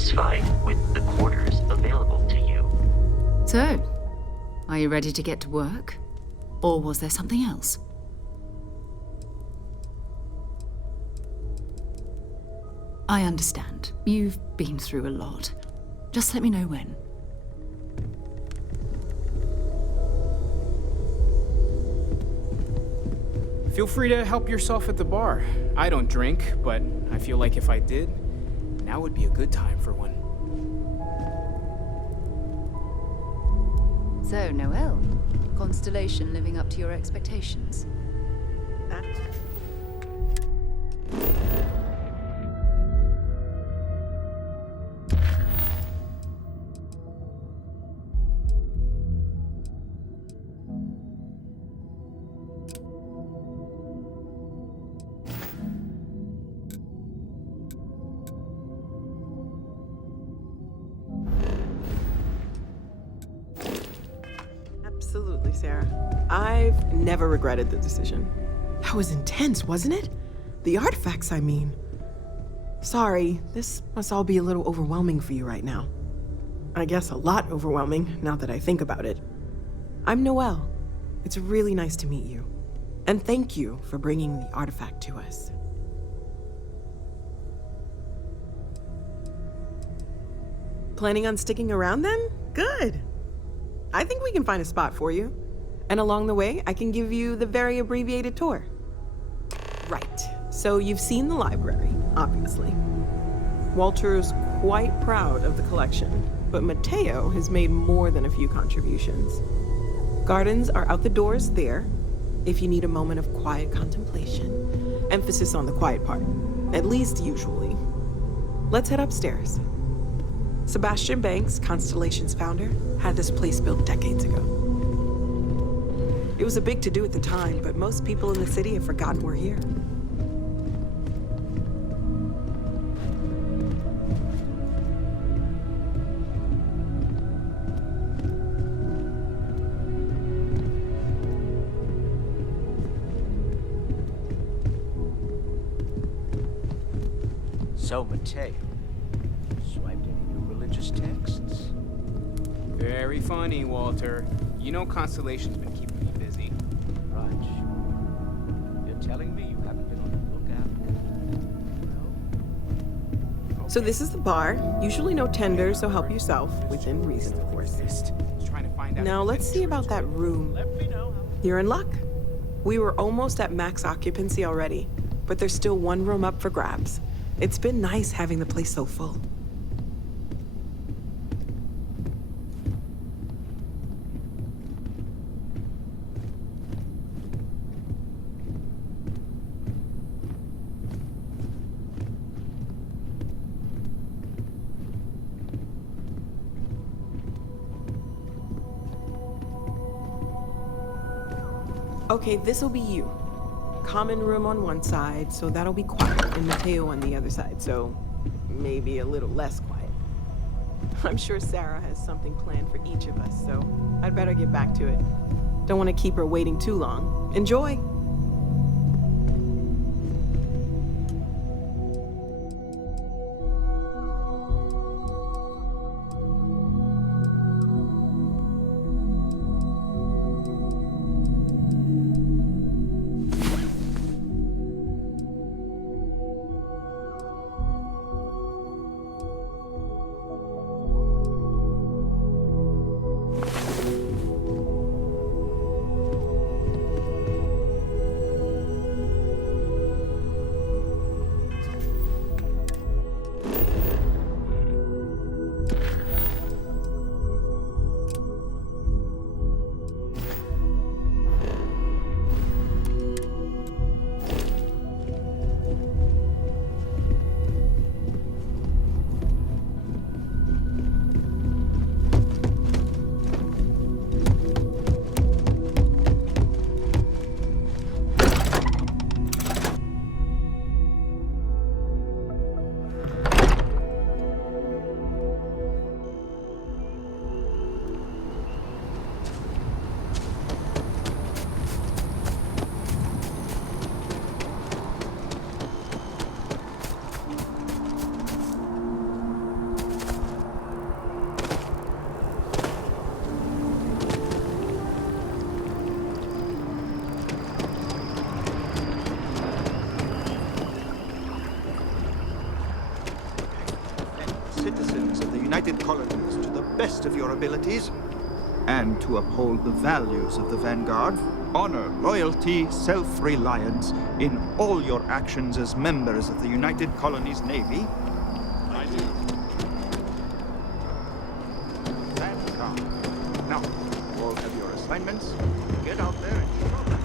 satisfied with the quarters available to you. So, are you ready to get to work? Or was there something else? I understand. You've been through a lot. Just let me know when. Feel free to help yourself at the bar. I don't drink, but I feel like if I did, now would be a good time for one. So, Noelle, Constellation living up to your expectations? Absolutely, Sarah. I've never regretted the decision. That was intense, wasn't it? The artifacts, I mean. Sorry, this must all be a little overwhelming for you right now. I guess a lot overwhelming, now that I think about it. I'm Noelle. It's really nice to meet you. And thank you for bringing the artifact to us. Planning on sticking around then? Good. I think we can find a spot for you. And along the way, I can give you the very abbreviated tour. Right. So you've seen the library, obviously. Walter's quite proud of the collection, but Mateo has made more than a few contributions. Gardens are out the doors there, if you need a moment of quiet contemplation. Emphasis on the quiet part, at least usually. Let's head upstairs. Sebastian Banks, Constellation's founder, had this place built decades ago. It was a big to-do at the time, but most people in the city have forgotten we're here. So, Mateo, swiped any new religious texts? Very funny, Walter. You know Constellation's been keeping me busy. Right. You're telling me you haven't been on the lookout? No? So this is the bar. Usually no tender, so help yourself, within reason, of course. Now let's see about that room. You're in luck. We were almost at max occupancy already, but there's still one room up for grabs. It's been nice having the place so full. Okay, this'll be you. Common room on one side, so that'll be quiet, and Mateo on the other side, so maybe a little less quiet. I'm sure Sarah has something planned for each of us, so I'd better get back to it. Don't want to keep her waiting too long. Enjoy! best of your abilities, and to uphold the values of the Vanguard, honor, loyalty, self-reliance in all your actions as members of the United Colonies Navy. I do. That's calm. Now, you all have your assignments. Get out there and show them.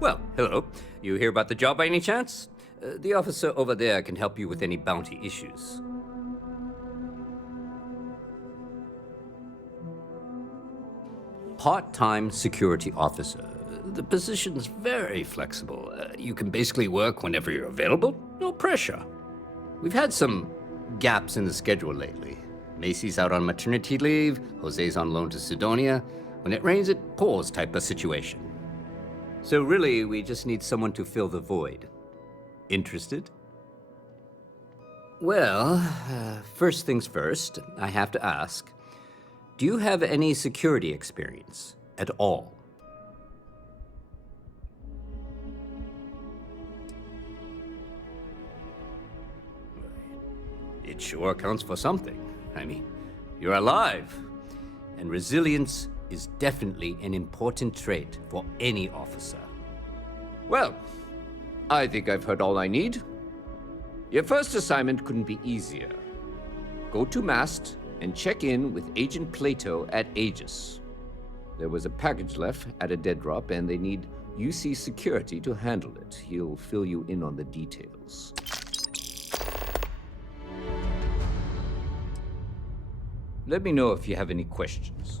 Well, hello. You hear about the job by any chance? The officer over there can help you with any bounty issues. Part-time security officer. The position's very flexible. You can basically work whenever you're available. No pressure. We've had some gaps in the schedule lately. Macy's out on maternity leave, Jose's on loan to Sidonia. When it rains, it pours type of situation. So really, we just need someone to fill the void. Interested? Well, first things first, I have to ask, do you have any security experience at all? It sure counts for something. I mean, you're alive, and resilience is definitely an important trait for any officer. Well, I think I've heard all I need. Your first assignment couldn't be easier. Go to Mast and check in with Agent Plato at Aegis. There was a package left at a dead drop, and they need UC security to handle it. He'll fill you in on the details. Let me know if you have any questions.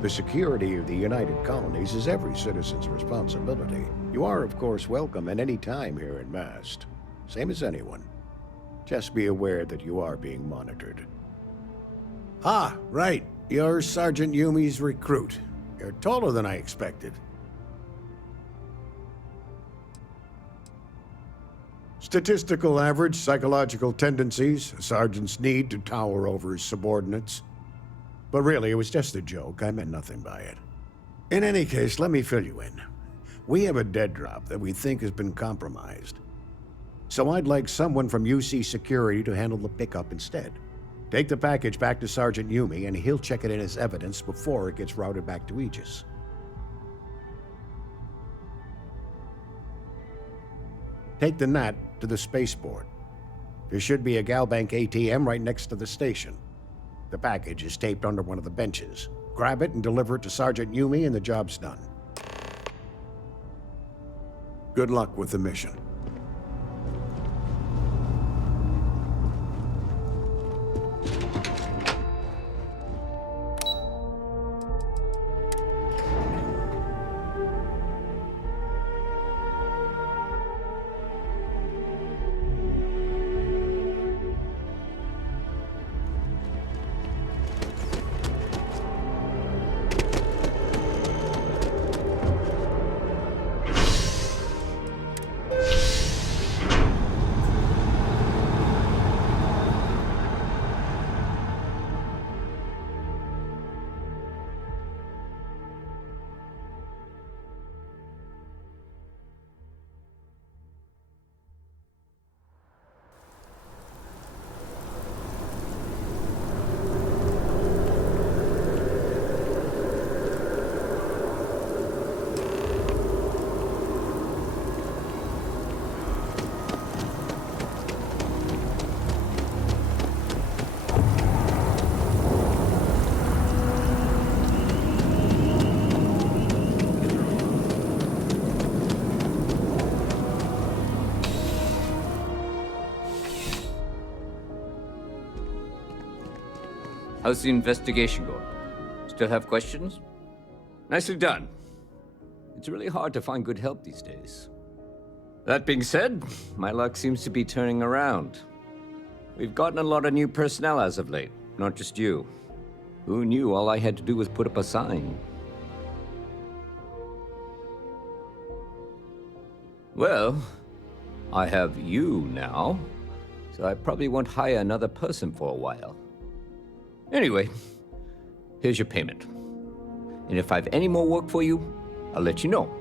The security of the United Colonies is every citizen's responsibility. You are, of course, welcome at any time here in Mast. Same as anyone. Just be aware that you are being monitored. Ah, right. You're Sergeant Yumi's recruit. You're taller than I expected. Statistical average, psychological tendencies, a sergeant's need to tower over his subordinates. But really, it was just a joke. I meant nothing by it. In any case, let me fill you in. We have a dead drop that we think has been compromised. So I'd like someone from UC Security to handle the pickup instead. Take the package back to Sergeant Yumi, and he'll check it in as evidence before it gets routed back to Aegis. Take the Nat to the spaceport. There should be a Galbank ATM right next to the station. The package is taped under one of the benches. Grab it and deliver it to Sergeant Yumi, and the job's done. Good luck with the mission. How's the investigation going? Still have questions? Nicely done. It's really hard to find good help these days. That being said, my luck seems to be turning around. We've gotten a lot of new personnel as of late, not just you. Who knew all I had to do was put up a sign? Well, I have you now, so I probably won't hire another person for a while. Anyway, here's your payment. And if I have any more work for you, I'll let you know.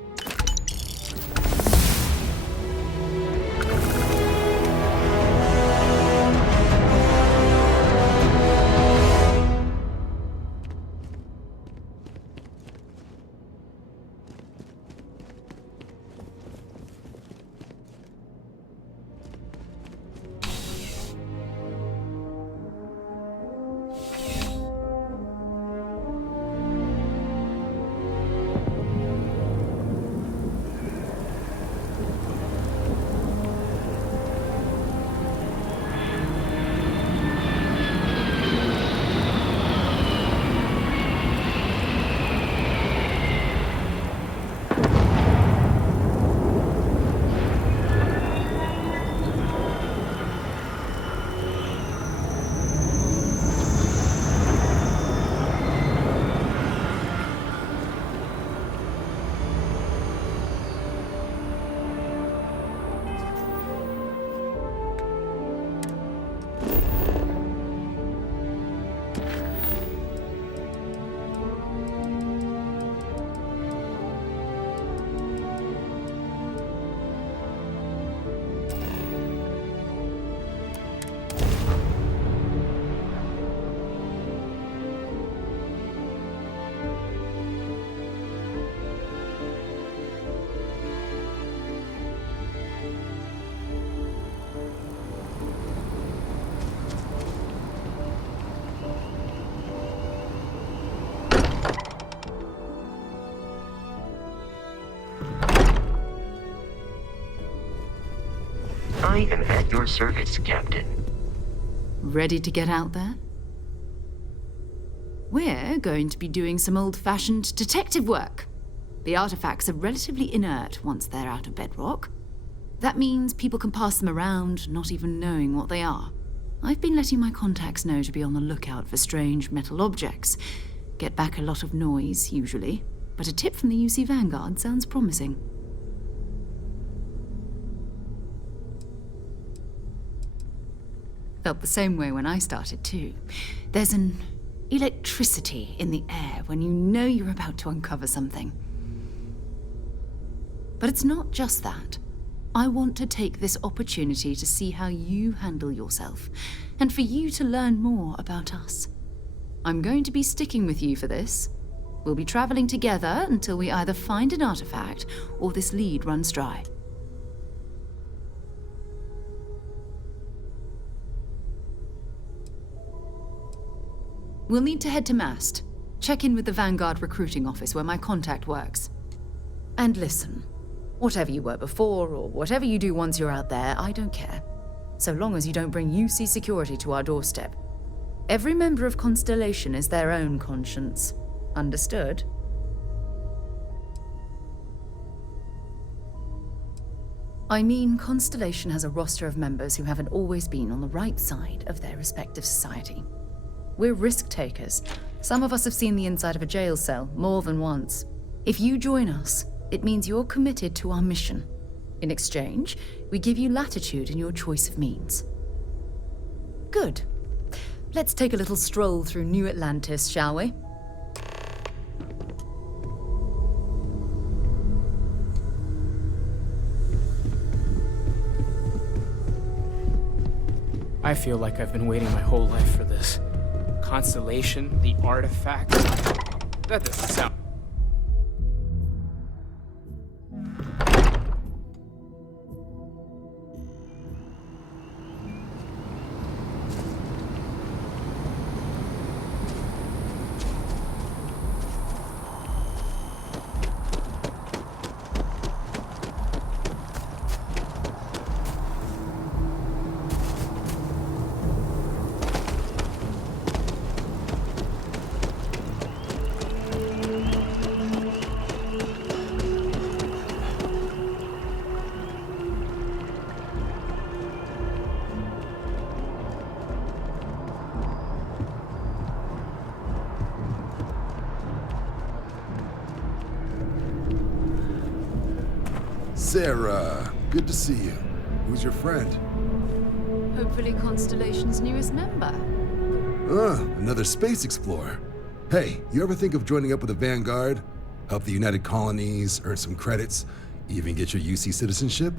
I am at your service, Captain. Ready to get out there? We're going to be doing some old-fashioned detective work. The artifacts are relatively inert once they're out of bedrock. That means people can pass them around, not even knowing what they are. I've been letting my contacts know to be on the lookout for strange metal objects. Get back a lot of noise, usually, but a tip from the UC Vanguard sounds promising. Felt the same way when I started, too. There's an electricity in the air when you know you're about to uncover something. But it's not just that. I want to take this opportunity to see how you handle yourself, and for you to learn more about us. I'm going to be sticking with you for this. We'll be traveling together until we either find an artifact or this lead runs dry. We'll need to head to Mast. Check in with the Vanguard recruiting office where my contact works. And listen, whatever you were before or whatever you do once you're out there, I don't care. So long as you don't bring UC security to our doorstep. Every member of Constellation is their own conscience. Understood? I mean, Constellation has a roster of members who haven't always been on the right side of their respective society. We're risk-takers. Some of us have seen the inside of a jail cell more than once. If you join us, it means you're committed to our mission. In exchange, we give you latitude in your choice of means. Good. Let's take a little stroll through New Atlantis, shall we? I feel like I've been waiting my whole life for this. Constellation, the artifact. That doesn't sound... Sarah, good to see you. Who's your friend? Hopefully Constellation's newest member. Another space explorer. Hey, you ever think of joining up with the Vanguard? Help the United Colonies, earn some credits, even get your UC citizenship?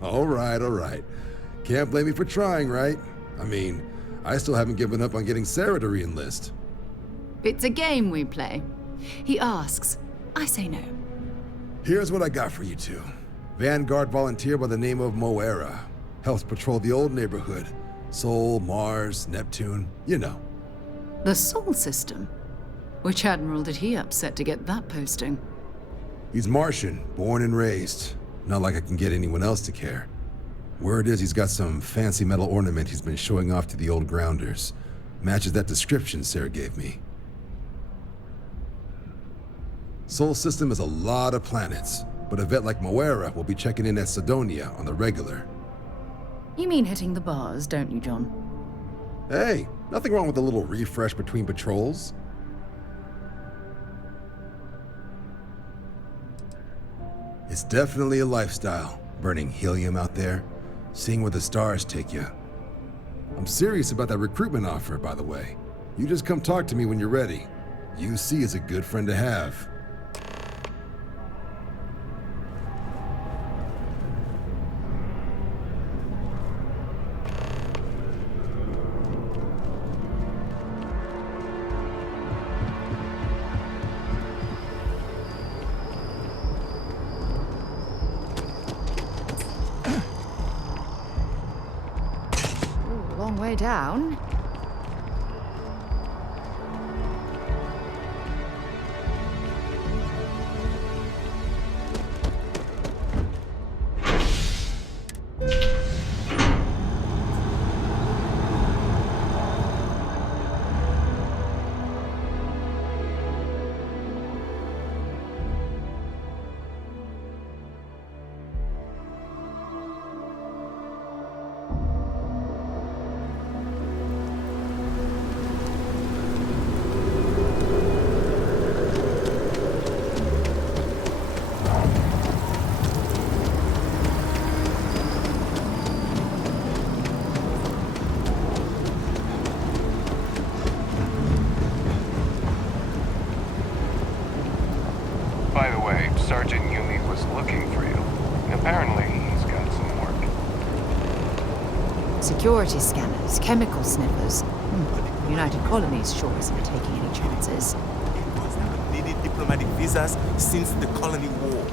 All right. Can't blame me for trying, right? I mean, I still haven't given up on getting Sarah to re-enlist. It's a game we play. He asks, I say no. Here's what I got for you two. Vanguard volunteer by the name of Moera. Helps patrol the old neighborhood. Sol, Mars, Neptune, you know. The Sol system? Which admiral did he upset to get that posting? He's Martian, born and raised. Not like I can get anyone else to care. Word is he's got some fancy metal ornament he's been showing off to the old grounders. Matches that description Sarah gave me. Sol system is a lot of planets, but a vet like Moera will be checking in at Sidonia on the regular. You mean hitting the bars, don't you, John? Hey, nothing wrong with a little refresh between patrols. It's definitely a lifestyle, burning helium out there, seeing where the stars take you. I'm serious about that recruitment offer, by the way. You just come talk to me when you're ready. UC is a good friend to have. Long way down. Sergeant Yumi was looking for you. Apparently, he's got some work. Security scanners, chemical sniffers. United Colonies sure isn't taking any chances. Because they have needed diplomatic visas since the colony war.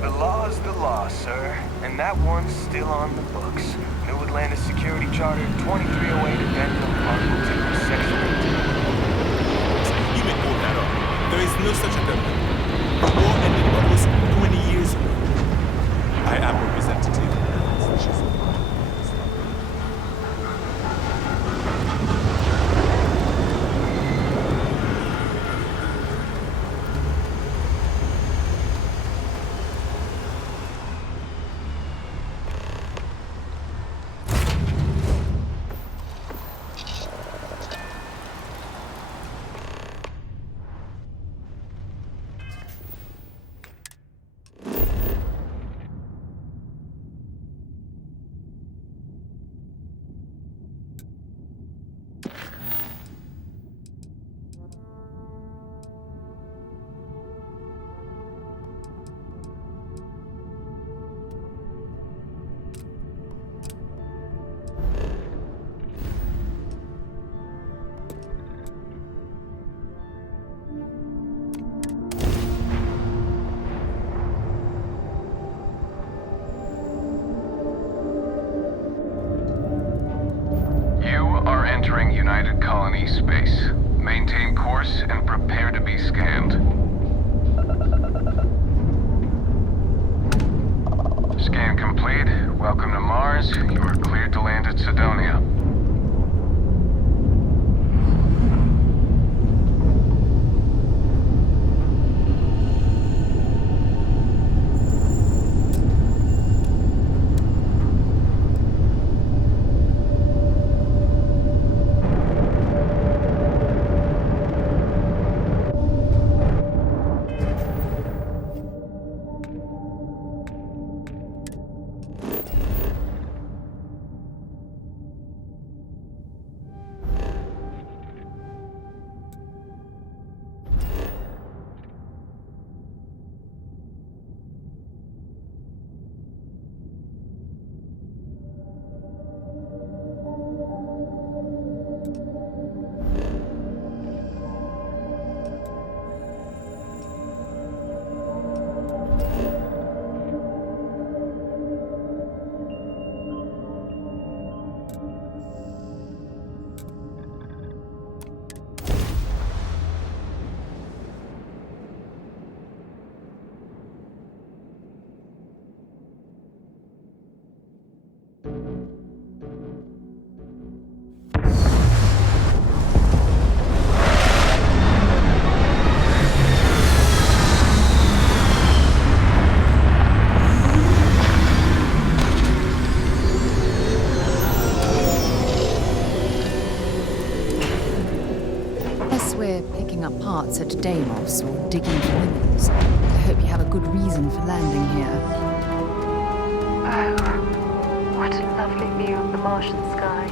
The law's the law, sir. And that one's still on the books. New Atlantis Security Charter 2308 Addendum Article 2, Section 18. You made all that up. There is no such addendum. The war ended almost 20 years ago. I am representative. Entering United Colony space. Maintain course and prepare to be scanned. Scan complete. Welcome to Mars. You are cleared to land at Sidonia. We're picking up parts at Deimos or digging for minerals. I hope you have a good reason for landing here. Oh, what a lovely view of the Martian sky.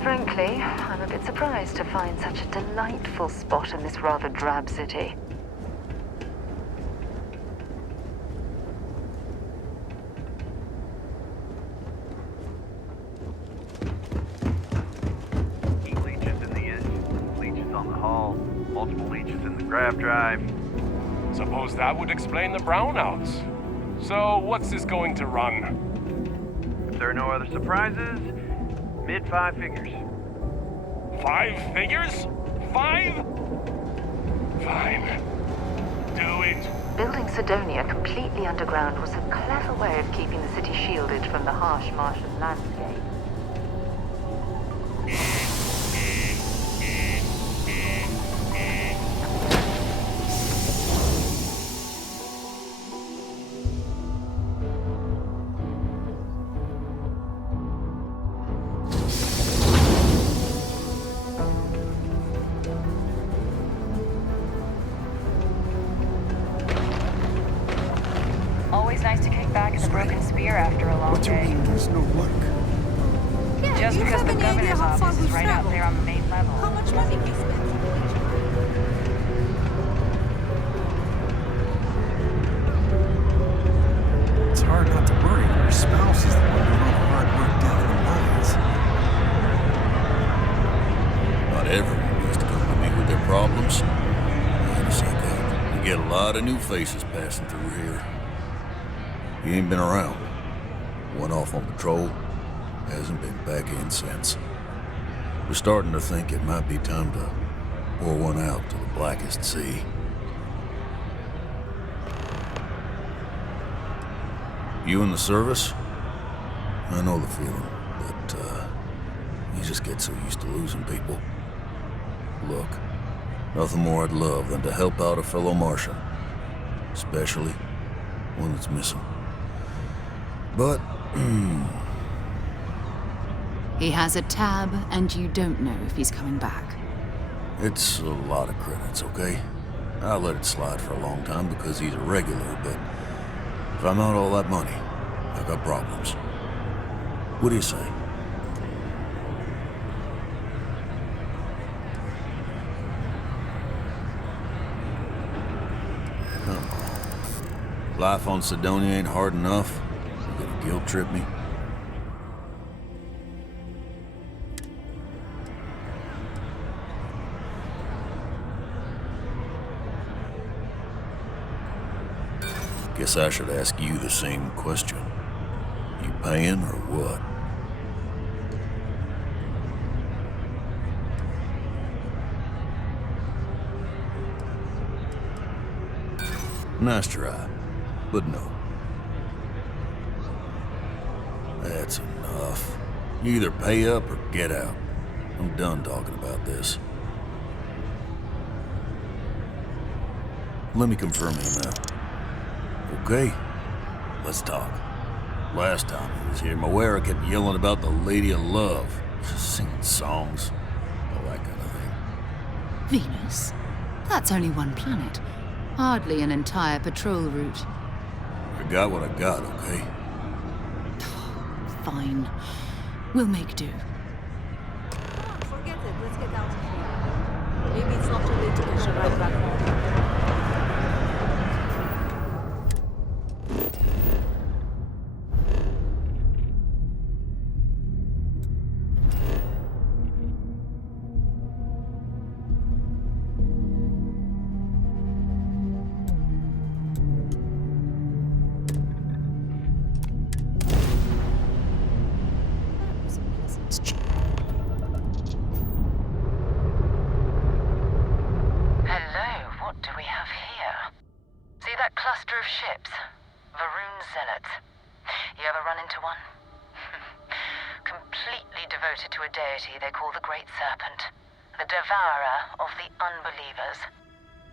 Frankly, I'm a bit surprised to find such a delightful spot in this rather drab city. Drive. Suppose that would explain the brownouts. So, what's this going to run? If there are no other surprises, mid 5 figures. 5 figures? 5? Fine. Do it. Building Sidonia completely underground was a clever way of keeping the city shielded from the harsh Martian landscape. Always nice to kick back at the broken spear after a long day. What do you mean there's no work? Just because the governor's office is right out there on the main level. How much money we spent? get a lot of new faces passing through here. He ain't been around. Went off on patrol. Hasn't been back in since. We're starting to think it might be time to pour one out to the blackest sea. You in the service? I know the feeling, but you just get so used to losing people. Look, nothing more I'd love than to help out a fellow Martian, especially one that's missing. But, He has a tab, and you don't know if he's coming back. it's a lot of credits, okay? I let it slide for a long time because he's a regular, but if I'm out all that money, I got problems. What do you say? Come on. Life on Sidonia ain't hard enough. You gonna guilt trip me? Guess I should ask you the same question. You paying or what? Nice try, but no. That's enough. You either pay up or get out. I'm done talking about this. Let me confirm email. Okay, let's talk. Last time he was here, Moira kept yelling about the Lady of Love, singing songs, all that kind of thing. Venus? That's only one planet. Hardly an entire patrol route. I got what I got, okay? Fine. We'll make do. Forget it. Let's get out of here. Maybe it's not too late to catch a ride back home. They call the Great Serpent, the devourer of the unbelievers.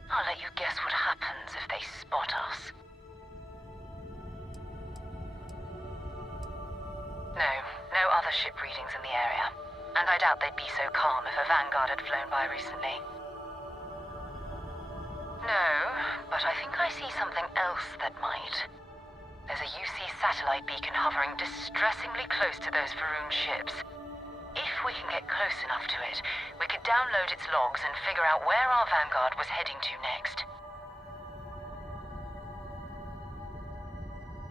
I'll let you guess what happens if they spot us. No other ship readings in the area, and I doubt they'd be so calm if a Vanguard had flown by recently. No, but I think I see something else that might. There's a UC satellite beacon hovering distressingly close to those Faroon ships. If we can get close enough to it, we could download its logs and figure out where our Vanguard was heading to next.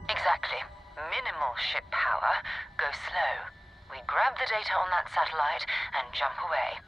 Exactly. Minimal ship power. Go slow. We grab the data on that satellite and jump away.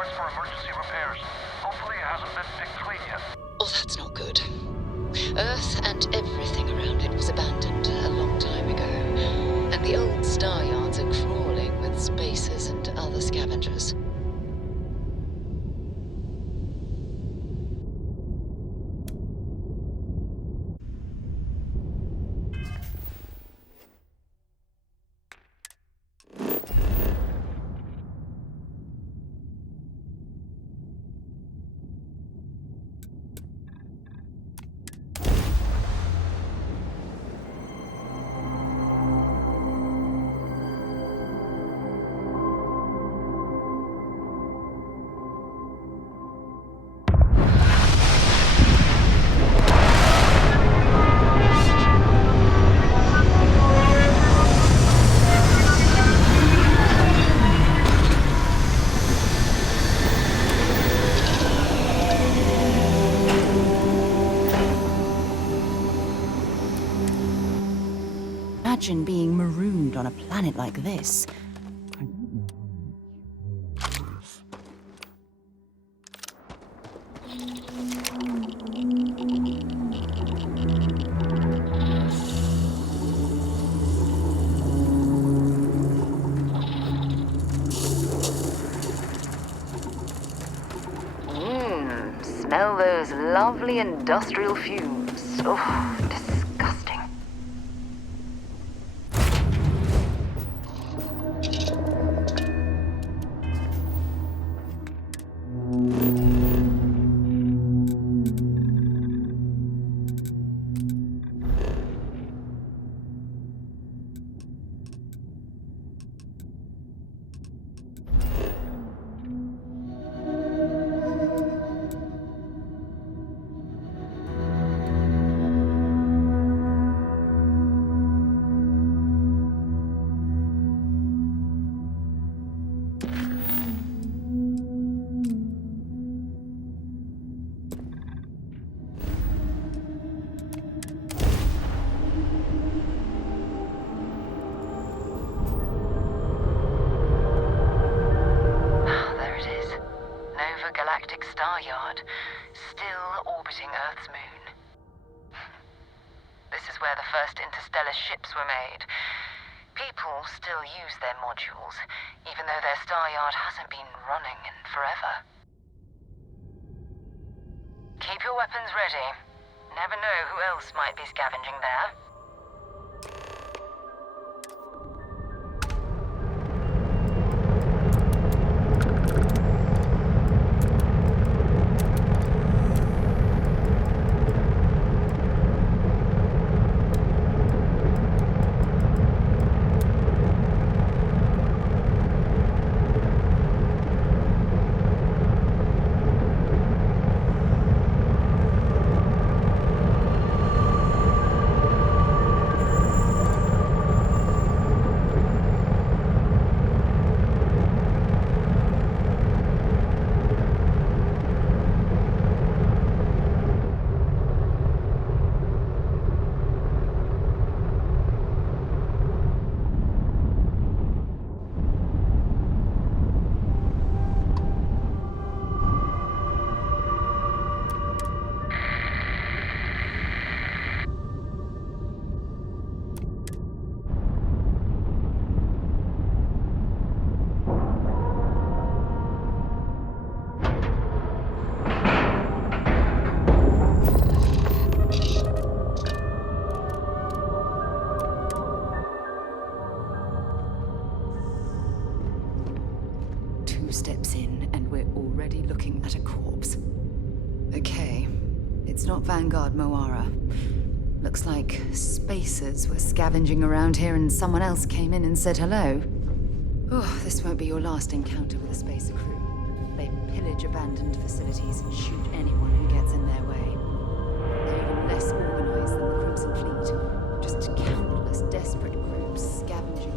parts for emergency repairs. Hopefully it hasn't been picked clean yet. Oh, that's not good. Earth and everything around it was abandoned a long time ago, and the old star yards are crawling with spacers and other scavengers. Imagine being marooned on a planet like this. Smell those lovely industrial fumes. Oh, disgusting. Galactic Star Yard, still orbiting Earth's moon. This is where the first interstellar ships were made. People still use their modules, even though their star yard hasn't been running in forever. Keep your weapons ready. Never know who else might be scavenging there. Steps in, and we're already looking at a corpse. Okay, it's not Vanguard Moara. Looks like spacers were scavenging around here and someone else came in and said hello. Oh, this won't be your last encounter with a spacer crew. They pillage abandoned facilities and shoot anyone who gets in their way. They're even less organized than the Crimson Fleet. Just countless desperate groups scavenging.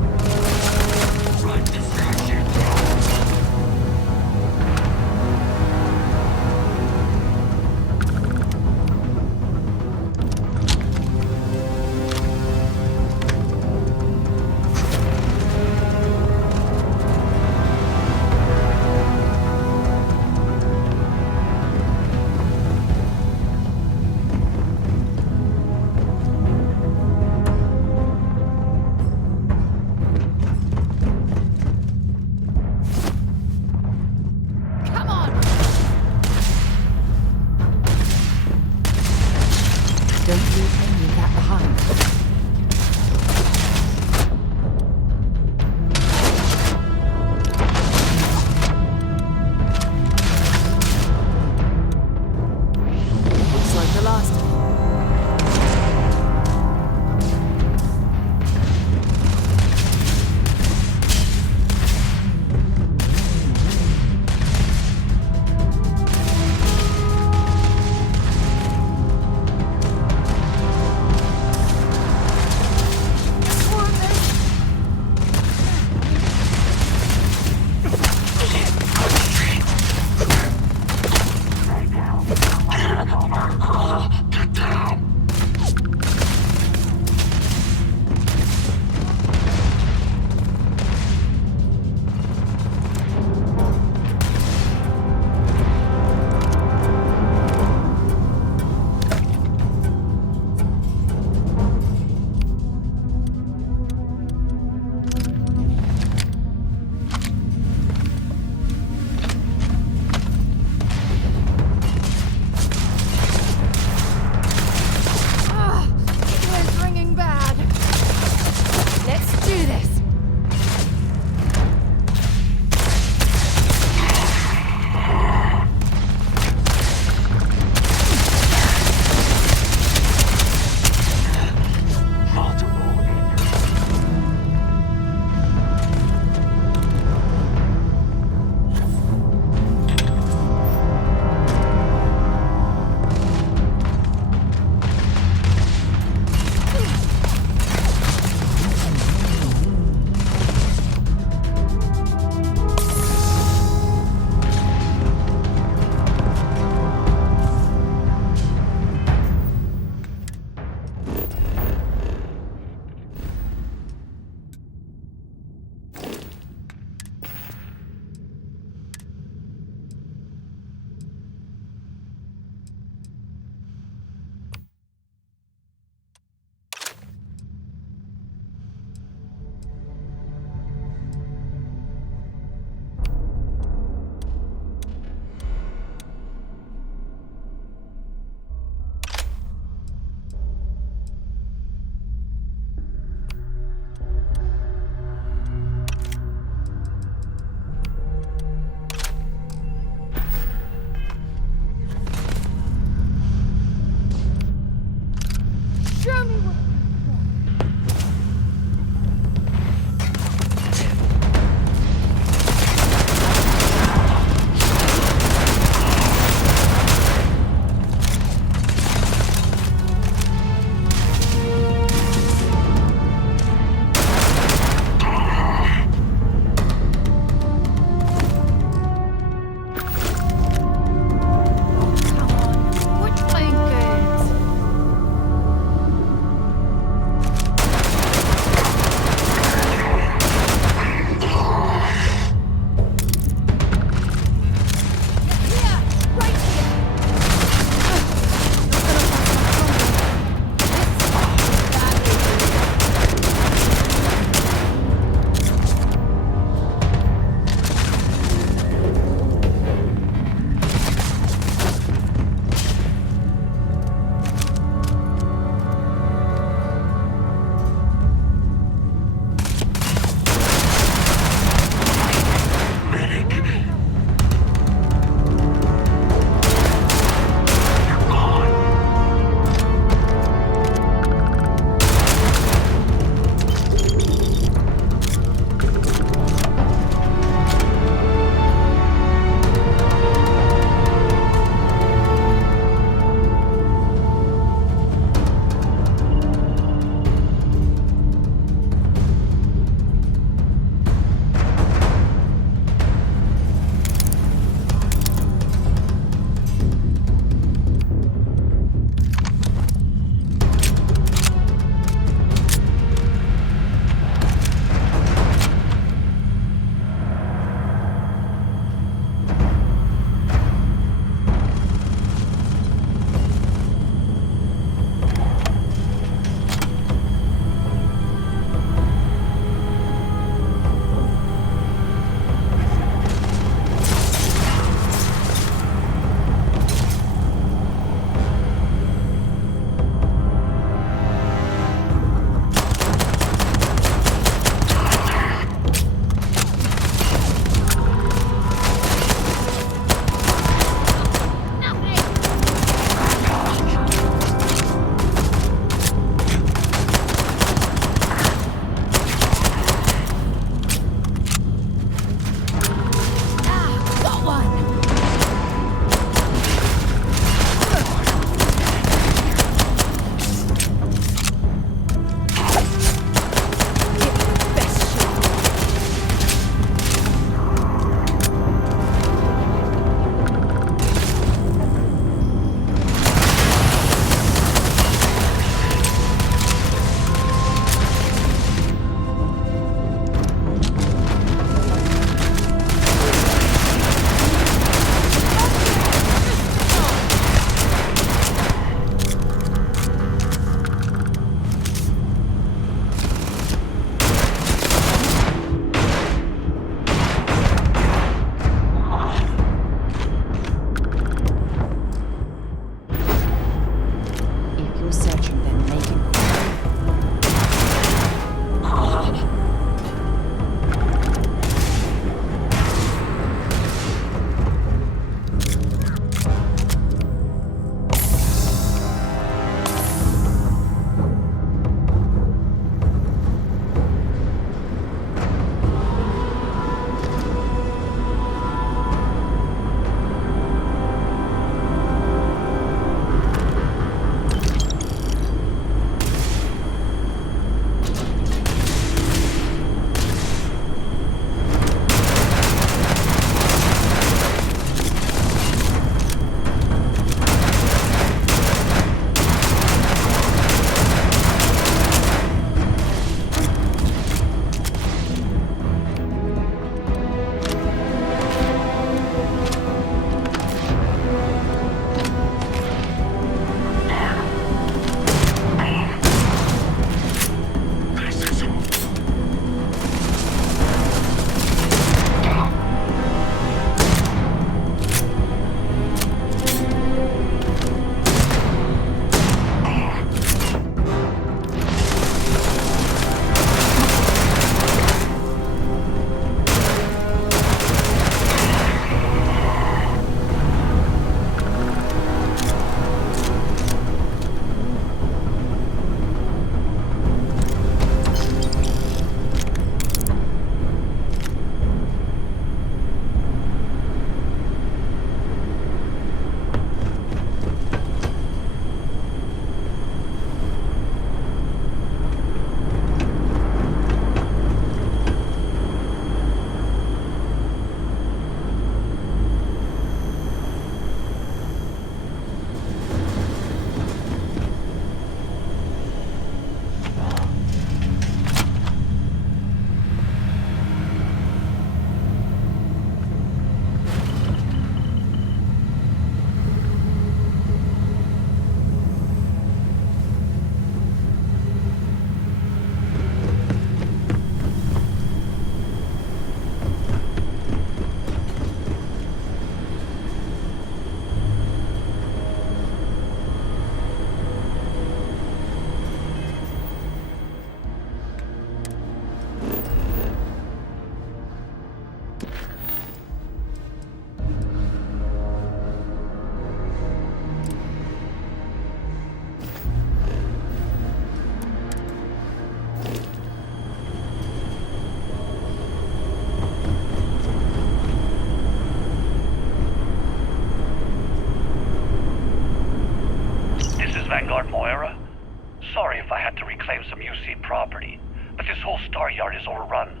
run.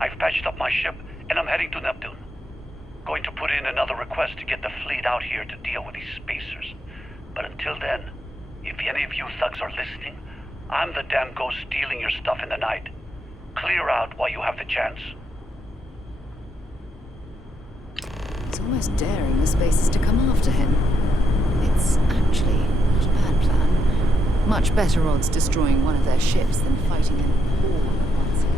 I've patched up my ship, and I'm heading to Neptune. Going to put in another request to get the fleet out here to deal with these spacers. But until then, if any of you thugs are listening, I'm the damn ghost stealing your stuff in the night. Clear out while you have the chance. It's almost daring the spacers to come after him. It's actually not a bad plan. Much better odds destroying one of their ships than fighting them all at once here.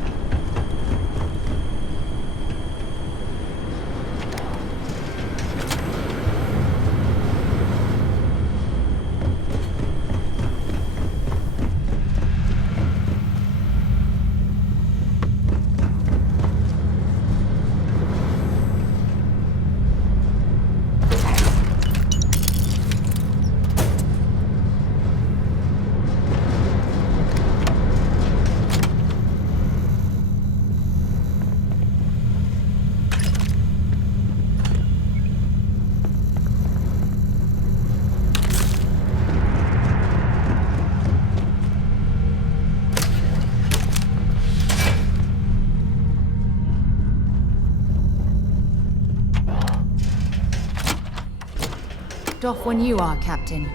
Off when you are, Captain.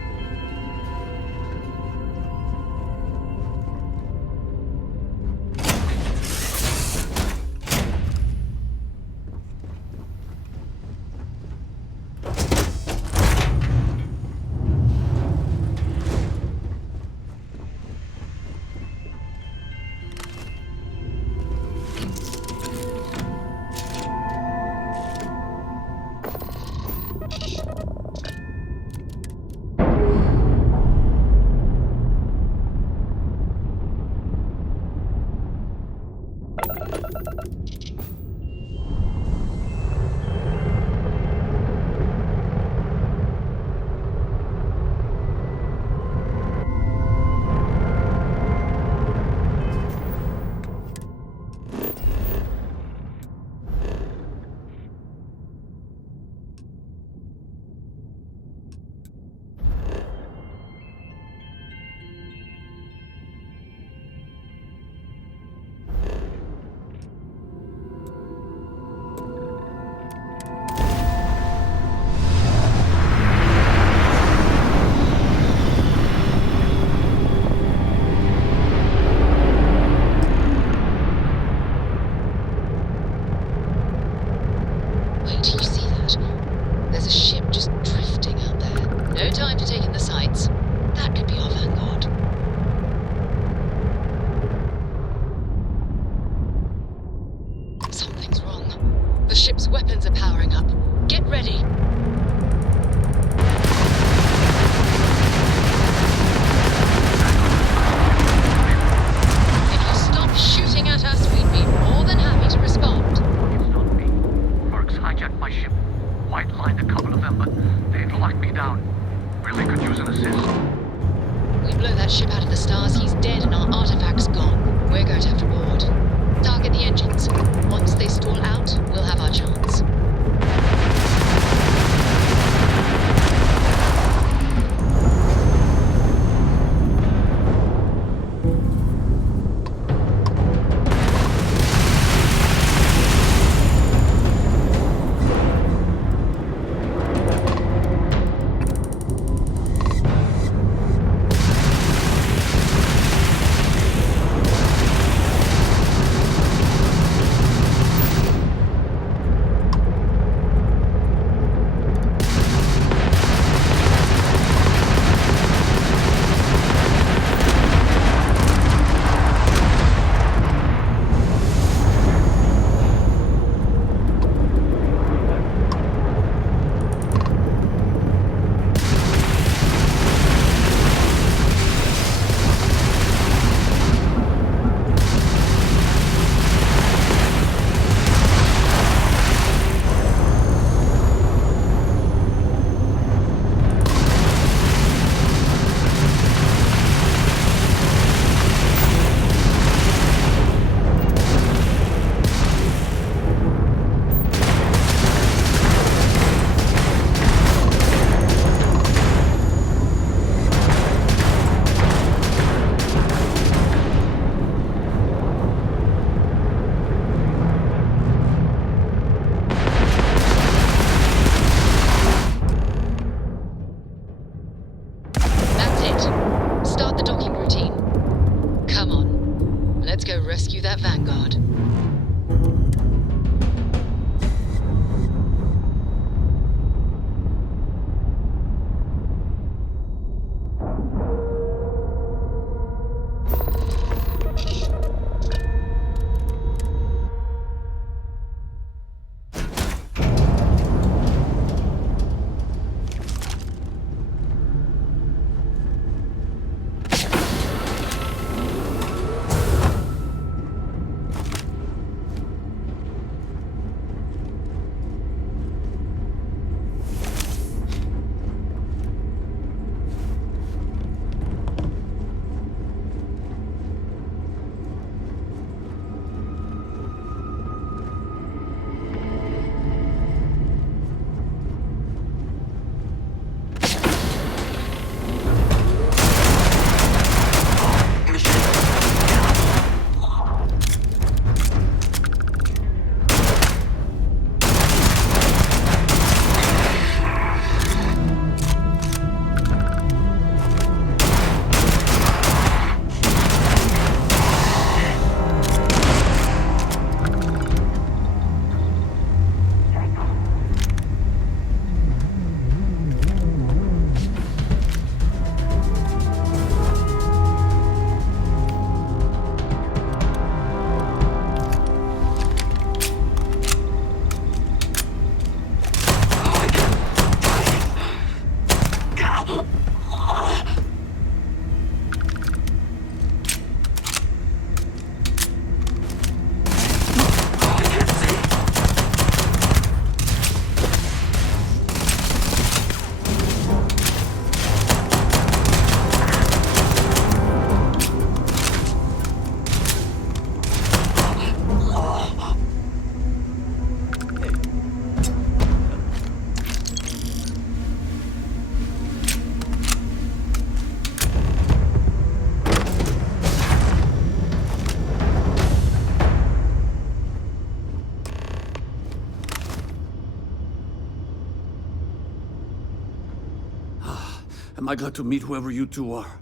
Am I glad to meet whoever you two are.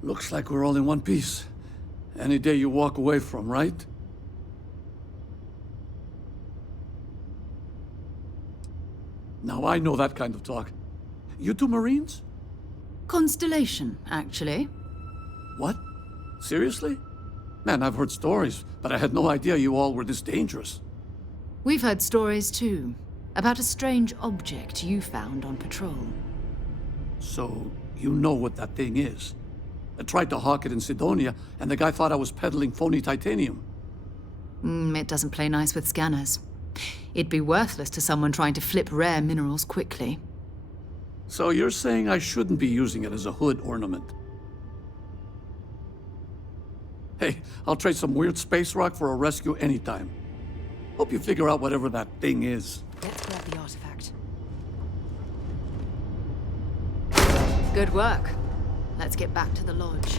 Looks like we're all in one piece. Any day you walk away from, right? Now I know that kind of talk. You two Marines? Constellation, actually. What? Seriously? Man, I've heard stories, but I had no idea you all were this dangerous. We've heard stories too, about a strange object you found on patrol. So, you know what that thing is? I tried to hawk it in Sidonia, and the guy thought I was peddling phony titanium. It doesn't play nice with scanners. It'd be worthless to someone trying to flip rare minerals quickly. So you're saying I shouldn't be using it as a hood ornament? Hey, I'll trade some weird space rock for a rescue anytime. Hope you figure out whatever that thing is. Let's grab the artifact. Good work. Let's get back to the lodge.